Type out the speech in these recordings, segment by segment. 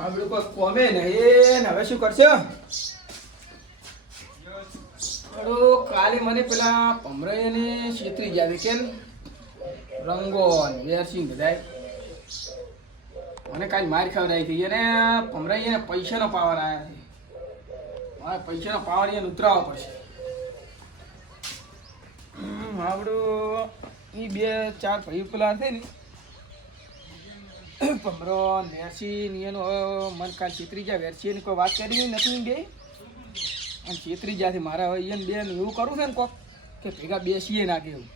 આપણે કોઈ કોમે નહીં ને હવે શું કરશો? કાલે મને પેલા ભમરાઈને છેતરી ગયા છે કેમ રંગો વેરસિંગ બધાય મને કાલે માર ખવડાવી હતી અને ભમરાઈને પૈસાનો પાવર આવ્યા છે. મારે પૈસાનો પાવર એને ઉતરાવવો પડશે. આપણું એ 2-4 ભાઈ પેલા છે ને ભમરો વેરસી એનું મન કાલ છેતરી જાય. વેરસીની કોઈ વાત કરી નથી બે અને છેતરી જ્યાંથી મારે હવે એને બેન એવું કરવું છે ને કોક કે ભેગા બેસીએ નાખે એવું.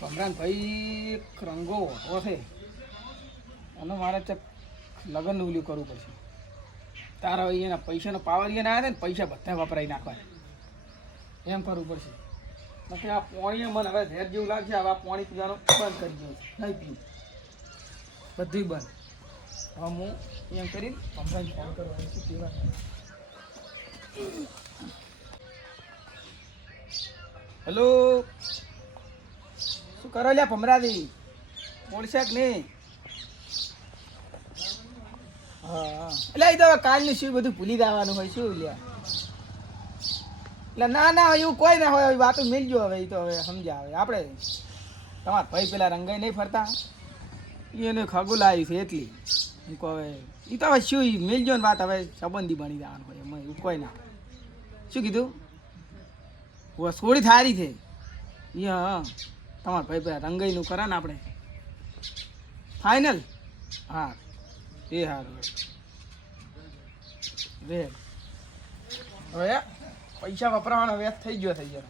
ભમરાન ભાઈ રંગો હોતો છે અને મારે લગ્નનું ઓલું કરવું પડશે. તારા હવે એના પૈસાનો પાવર એને આવે ને પૈસા બધા વપરાઈ નાખવા એમ કરવું પડશે. નથી આ પાણી મને હવે ઝેર જેવું લાગશે. હવે આ પાણી પીવાનું બંધ કરી દઉં નહીં પીવું બધું બંધ. હવે હું એમ કરીને ભમરાને ફોન કરવાનું છું પીવા. હેલો શું કરો લ્યા ભમરાજી બોલશે કે નહીં? હા એટલે એ તો કાલનું શું બધું ભૂલી જવાનું હોય શું લ્યા. એટલે ના એવું કોઈ ના હોય. વાતો મિલજો હવે એ તો હવે સમજ્યા. હવે આપણે તમારા ભાઈ પેલા રંગાઈ નહીં ફરતા એને ખગું લાવ્યું છે એટલી હું કહું હવે એ તો હવે શું મિલજો ને વાત હવે સંબંધી બની જવાનું હોય એમાં એવું કોઈ ના. શું કીધું થોડી થારી છે એ? હા તમારા ભાઈ પેલા રંગાઈનું કરે ને આપણે ફાઇનલ. હા એ સારું રે હવે પૈસા વપરાવાનો વ્યસ્ત થઈ ગયો.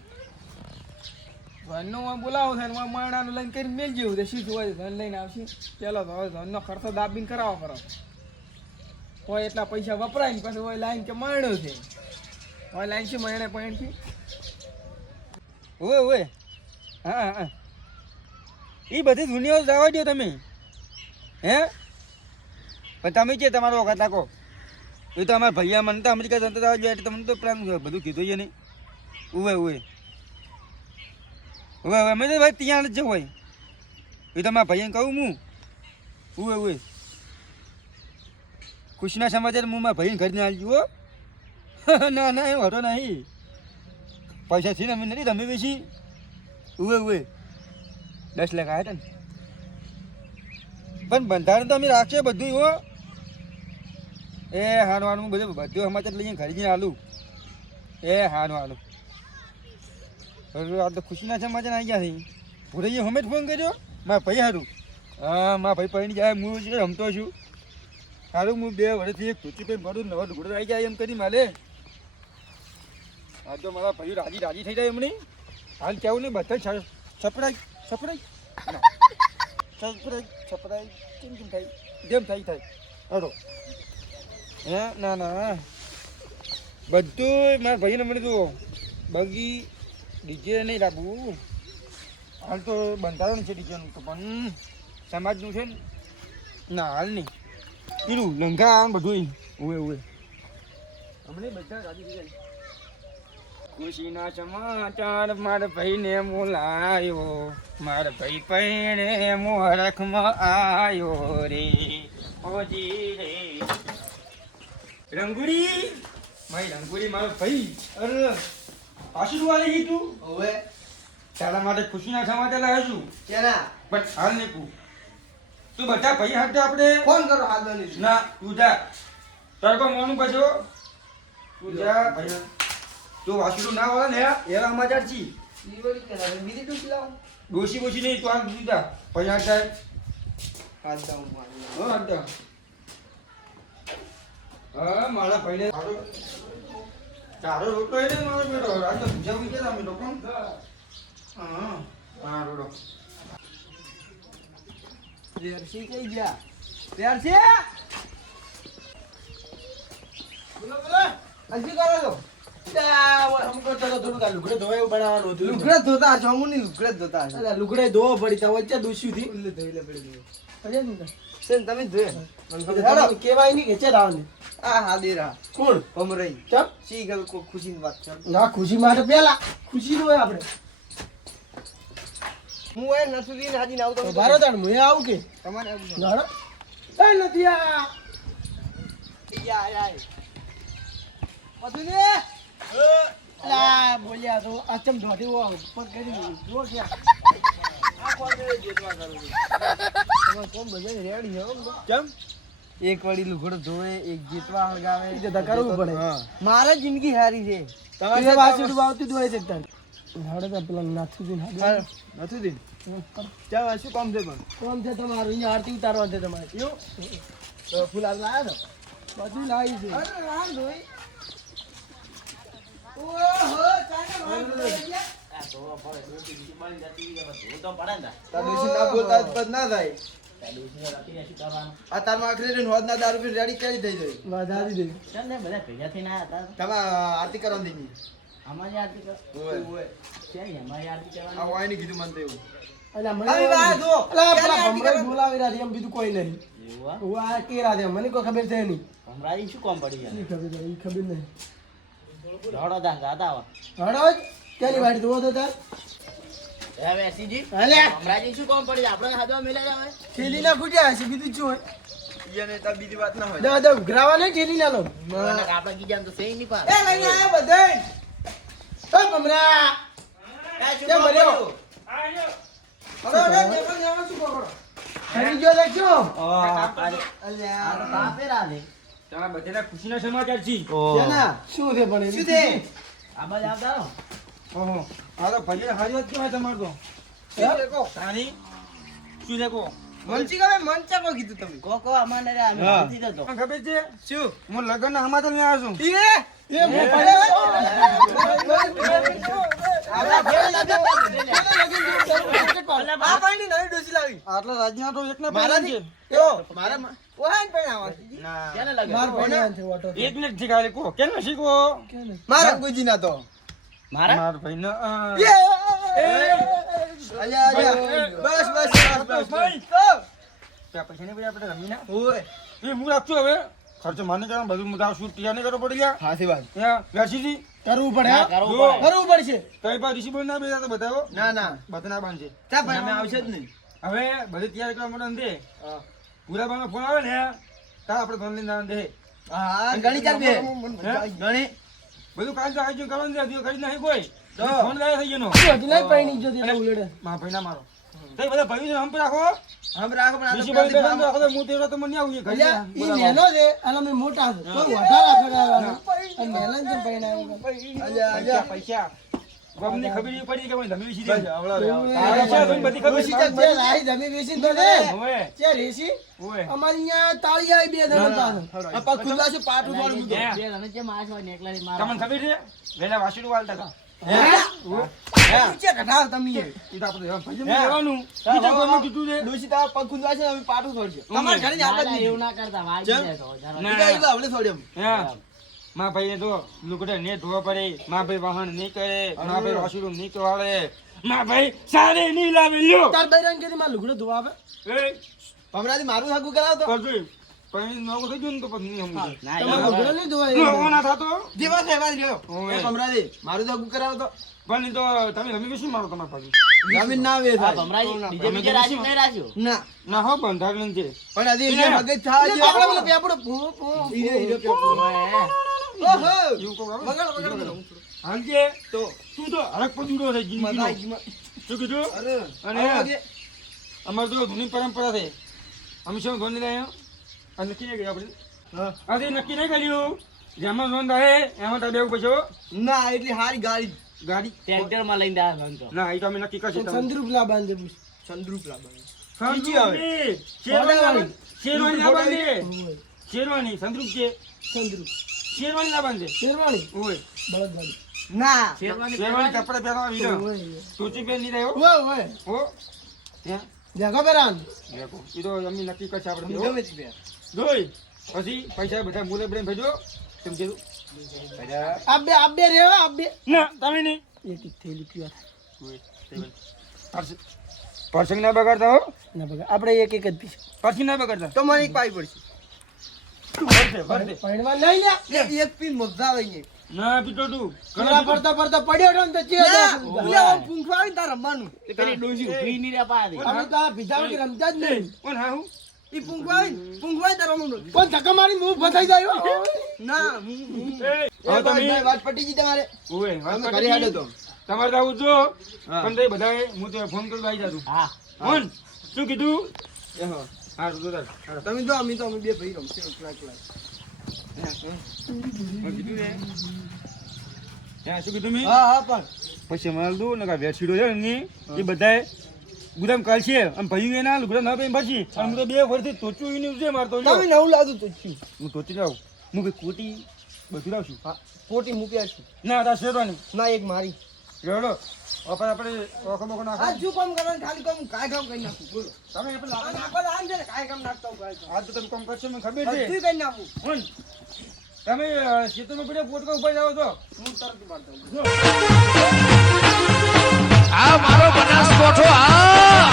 ઘરનું બોલાવો છે ને માણાનું લઈને કરીને મેળ જેવું છે. શું જોવા ધન લઈને આવશે ચાલો તો હવે ધનનો ખર્ચો દાબીને કરાવો કરો. હોય એટલા પૈસા વપરાય ને પછી હોય લાઈન કે માણ્યો છે હોય લાઈન શું માણે પૈણથી ઓય હા એ બધી દુનિયા જવા દો તમે. હે પણ તમે છે તમારો વખત નાખો. એ તો અમારા ભૈયા મને તો અમેરિકા જનતા આવવા જોઈએ એટલે તમને તો પ્લાન બધું કીધું છે નહીં. ઉવે અમે તો ભાઈ ત્યાં જ હોય. એ તો મારા ભાઈને કહું હું ઉવે ખુશીના સમાચાર હું મારા ભાઈને ઘરને આવી જુઓ. ના એવું હતો નહીં. પૈસા છે ને અમે નથી તમે બેસી ઉવે 10 લાખ આવ્યા હતા ને. પણ બંધારણ તો અમે રાખીએ બધું હો. એ હાનું બધું સમાચાર લઈને ઘરે જઈને આલું. એ હાનું આ તો ખુશીના સમાચાર આવી ગયા છે. ભૂરાઈએ હમે જ ફોન કર્યો મારા ભાઈ સારું. હા મારા ભાઈ પૈણી જાય હું રમતો છું સારું. હું 2 વર્ષથી એક ધોતી પેન ભરું નવો ઢુકડો આવી જાય એમ કરી માલે. હા તો મારા ભાઈઓ રાજી થઈ જાય એમની. હાલ કેવું નહીં બધા છપરાય કેમ થાય જેમ થાય હરો. હે ના બધું મારા ભાઈને મને જુઓ બગી ડીજે નહીં રાખવું. હાલ તો બંધારણ છે ડીજેનું તો પણ સમાજનું છે ને ના હાલ નહીં પેલું લંઘા બધું ઉવે હમણાં બધા રાજી થઈ જાય. ખુશીના સમાચાર મારા ભાઈને મોલાયો. મારા ભાઈ પૈણે મોરખમાં આવ્યો રે ઓજી રે રંગુડી મારો ભાઈ. અરે પાછું વાળી ગઈ તું હવે તારા માટે ખુશીના સમાચાર લાવ્યો છું. કેના પણ હાલ નહીં તું બધા ભાઈ હાથે આપણે ફોન કરો. હાલ ના તું જા તડકો મોનું પાછો તું જા ભાઈ. તું વાસુડું ના વાળા ને એવા સમાચાર છી બીજી તું લાવ ડોસી બોસી નહીં. તું આ તું જા ભાઈ હાથ જાય હા મારા ભાઈને તારો રોટલો એને મારો બેટો આજ તો પૂજા પૂજા તમે લોકો. હા રોડો વેરસી કઈ ગયા વેરસી બોલો હજી કરો છો? લુગડે ધોવા બનાવવાનું હતું. લુગડે ધોતા જમુની લુગડે ધોતા લુગડે ધોવો પડી તો વચ્ચે દૂસ્યું થી ધોઈ પડી તમે ધોયે કેવાય નહીં કે છે રાવને આ હા દે રા કોણ ભમરાઈ ચપ સી ગલ કો ખુશીની વાત છે. ના ખુશી માટે પેલા ખુશી નો હોય આપણે. હું એ નસુદીન હાજી આવતો બારો તાણ હું આવું કે તમારે જાણો એ નથી આ અલા બોલ્યા તો અચમ દોઢી વાવ પર કરી જો કે આ કોણ જેટવા કરું તમે કોમ બધા રેડી હો કેમ એક વડી લુગડો જોવે એક જીતવા હળગાવે જતા કરવું પડે મારે જિંદગી હારી છે તમારે વાસુડ વાવતી જ હોય છે તન હાડે તો પેલા નાથું દિન નાથું દિન ચાલ શું કામ છે પણ કામ છે તમારું અહીંયા આરતી ઉતારવા છે તમારે એવું તો ફૂલાર લાયા ને બધું લાવી છે અરે રામ ધોઈ ઓહો ચાના માર ગયા આ તો પડે દોતી બીજી બાળી જતી તો પડે ને તા દોશી ના બોલતા પદ ના થાય આ તારમાં આખરે ને હોદ ના દારૂ પી રેડી કરી દઈ દઈ વધારી દે ચાલ ને બધા ભેગા થઈને આયા હતા તમે આરતી કરવા દીધી અમારી આરતી કર ઓય ક્યાં અમારી આરતી કરવાની આ વાય ને કીધું મન તો એવું અલા મને આ જો અલા પેલા ભમરાઈ બોલાવી રહ્યા એમ બીજું કોઈ નહીં એવું આ કે રાધે મને કોઈ ખબર છે નહીં ભમરાઈ શું કામ પડી યાર ખબર નહીં હડો દા ગાતા હડો કેની વાડી દો તો તાર હવે એસીજી હાલે ભમરાજી શું કામ પડી આપણે હાદવા મેલા આવે થેલી ના ફૂટ્યા છે બીજું શું હોય ઈયાને તા બીજી વાત ના હોય દા ઉઘરાવા નહીં થેલી ના લો આપણે ગીજામ તો સેઈ નહીં પાર એ લઈને આયા બધાય ઓ ભમરા એ મળ્યો આયો અરે ટેબલ લેવા શું પકડો ખરી ગયો દેખજો અલ્યા તાપેરા લે તારા બધાના ખુશીના સમાચાર છે કેના શું છે પણ શું છે આ બાજ આવતા ઓહો આ તો ભજન હારી વાત કેવાય તમાર તો શું દેખો તારી શું દેખો મંચી ગમે મંચા કો કીધું તમે કો અમાને રે અમે નથી જતો ખબર છે શું હું લગન ના સમાચાર લઈ આવ્યો છું એ મો પડે આટલા રાજ્યના તો એકને મારાથી યો મારા ઓહાન પણ આવતી ના કેને લાગે માર ભણ્યા છે ઓટો એકને જ શીખાડે કો કેને શીખો મારા ગુજી ના તો મારા ભાઈ ના અલ્યા બસ ભાઈ પૈસા ને આપણે રમી ના ઓય એ હું રાખજો હવે ખર્ચો માને કરવા બધું મુદ્દા શૂટ તૈયાર નહીં કરવો પડી ગયા હાથી વાત વેસીજી કરવું પડે કરવું પડશે કઈ પા રિસીવર ના બેસા તો બતાવો ના ના બતના બાંધે ચા ભાઈ અમે આવશે જ નહીં હવે બધે તૈયાર કરવા માટે અંધે પૂરા બાનો ફોન આવે ને તા આપણે ફોન લઈને દે હા ગણી ચાલ બે ગણી બધું કામ તો આજો કરવાનું છે હજી કરી નહીં કોઈ તો ફોન લાય થઈ ગયો હજી નહીં પૈણી જો તે ઉલડે માં ભાઈ ના મારો તઈ બધા ભાઈ ને હમ રાખો હમ રાખો પણ રિસીવર બે રાખો તો હું તેરો તો મને આવું ઘરે ઈ મેનો છે અને મે મોટા છે તો વધારે રાખવાનો અને મેલન જે પૈણા અલ્યા અલ્યા પૈસા ગમને ખબર નહીં પડી કે ભાઈ ધમી વીસી દે આવડા બધી ખબર છે જે લાઈ જમી વેચીને તો દે ઓય જે રેસી ઓય અમારી અહીંયા તાળી આવી બે ધરતા આ પગ ખુલ્લા છે પાટું વાળું મૂકો બે ધને જે માસ હોય ને એકલા માર તમને ખબર છે વેલા વાસીડું વાળતા હતા હે નીચે કઢાવ તમે ઈ તો આપણે ભાઈ લેવાનું નીચે કોઈ કીધું છે દોશિતા પગ ખુલ્લા છે અમે પાટું છોડશે તમાર ઘરે જ આપણે એવું ના કરતા વાઈ જાય તો જરા ઈ તો આપણે છોડ્યો હા માં ભાઈ તો લુકડે ને ધોવા પડે માં ભાઈ વાહન નહીં કરે માં ભાઈ વાસીડું નહીં કવાળે માં ભાઈ સારે નહીં લાવે લ્યો તાર બૈરાન કે માં લુગડો ધોવા આવે એ હમણાંથી મારું હાગું કરાવતો કરજો પણ નવો થઈ ગયો ને તો પછી નહીં સમજે તમારો લુગડો નહીં ધોવાય નવો ના થાતો દેવા છે વાત રહ્યો એ હમણાંથી મારું હાગું કરાવતો પણ તો તમે રમી શું મારો તમાર પાછું જમીન ના આવે આ ભમરાજી બીજે બીજે રાજી નહીં રાખ્યો ના ના હો બંધારણ છે પણ આદી એ મગજ થાય છે આપણે પેલો પેપડો પૂ હીરે પેપડો ઓહો એવું કો આવે બગડ હાંજે તો તું તો હરક પદુડો છે જિંદગીનો શું કીધું અને અમાર તો ઘણી પરંપરા છે અમે શું ગોંધી લાયો અને નક્કી નહીં કર્યું આપણે આજે નક્કી નહીં કર્યું જેમાં નોંધ આવે એમાં તાર બેવું પછો ના એટલી હારી ગાડી ટ્રેક્ટર માં લઈને આવ્યો હતો ના એ તો અમે નક્કી કરશે સંદ્રુપ લા બાંધે સંદ્રુપ લા બાંધે નીચે આવે શેરવાની ના બાંધે શેરવાની સંદ્રુપ છે સંદ્રુપ શેરવાની ના બાંધે શેરવાણી ઓય બળદવાળી ના શેરવાની કપડા પહેરવા વીરો ટોચી પહેર નહીં રહ્યો ઓય ઓય ઓ ત્યાં દેખો બેરાન દેખો એ તો અમે નક્કી કરશે આપણે ગમે તે બે જોઈ પછી પૈસા બધા મૂલે બ્રેન ભેજો તેમ કીધું આબે રેવા આબે ના તમે નહીં એક એક થેલી પીવા પરસંગ ના બગાડતા હો ના બગા આપણે એક એક જ પીસ પરસંગ ના બગાડતા તો મને એક પાઈ પડશે ભરતે પૈણવા લઈ લે એક પીન મજા લઈને ના પીતો તું ઘણા પડતા પડ્યો તો ને ચે પૂંખવા આવી તાર રમવાનું તે પેલી ડોસી ઉભી નહીં રે પાડી અમે તો આ ભીજાવ કે રમતા જ નહીં કોણ હા હું ઈ પૂંગવાય તારાનું નથી પણ ધક્કા મારી હું બધાઈ જાય ના હવે તમે વાત પટી ગઈ તમારે ઓય અમે ઘરે હેડો તો તમારે આવું જો પણ તે બધાએ હું તો ફોન કરી આવી જાતું હા ફોન શું કીધું એ હા હા તો તમે જો અમે બે ભાઈ રમશે ક્લાસ મેં કીધું ને ત્યાં શું કીધું મેં હા પણ પછી અમારે દો ને વેટ સીડો છે ને એ બધાએ ગુદામ કાઢ છે અને ભાઈ એના ગુદામ ના કઈ પછી અને હું તો 2 વર્ષથી ટોચ્યું એની છે મારતો તમે નવું લાદું તો હું ટોચી લાવું હું કઈ કોટી બધું લાવશું કોટી મૂક્યા છે ના તા શેરવાની ના એક મારી રેડો આપણે ઓખો મોખો નાખો આ શું કામ કરવાનું ખાલી કામ કાય કામ કરી નાખું બોલો તમે આપણે આપણે આમ છે ને કાય કામ નાખતા હું આજ તો તમે કામ કરશો મને ખબર છે બધું કરી નાખું હું તમે ખેતરમાં પડે પોટકા ઉપર જાઓ છો હું તરત મારતો આ મારો બનાસકોઠો આ